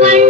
Bye.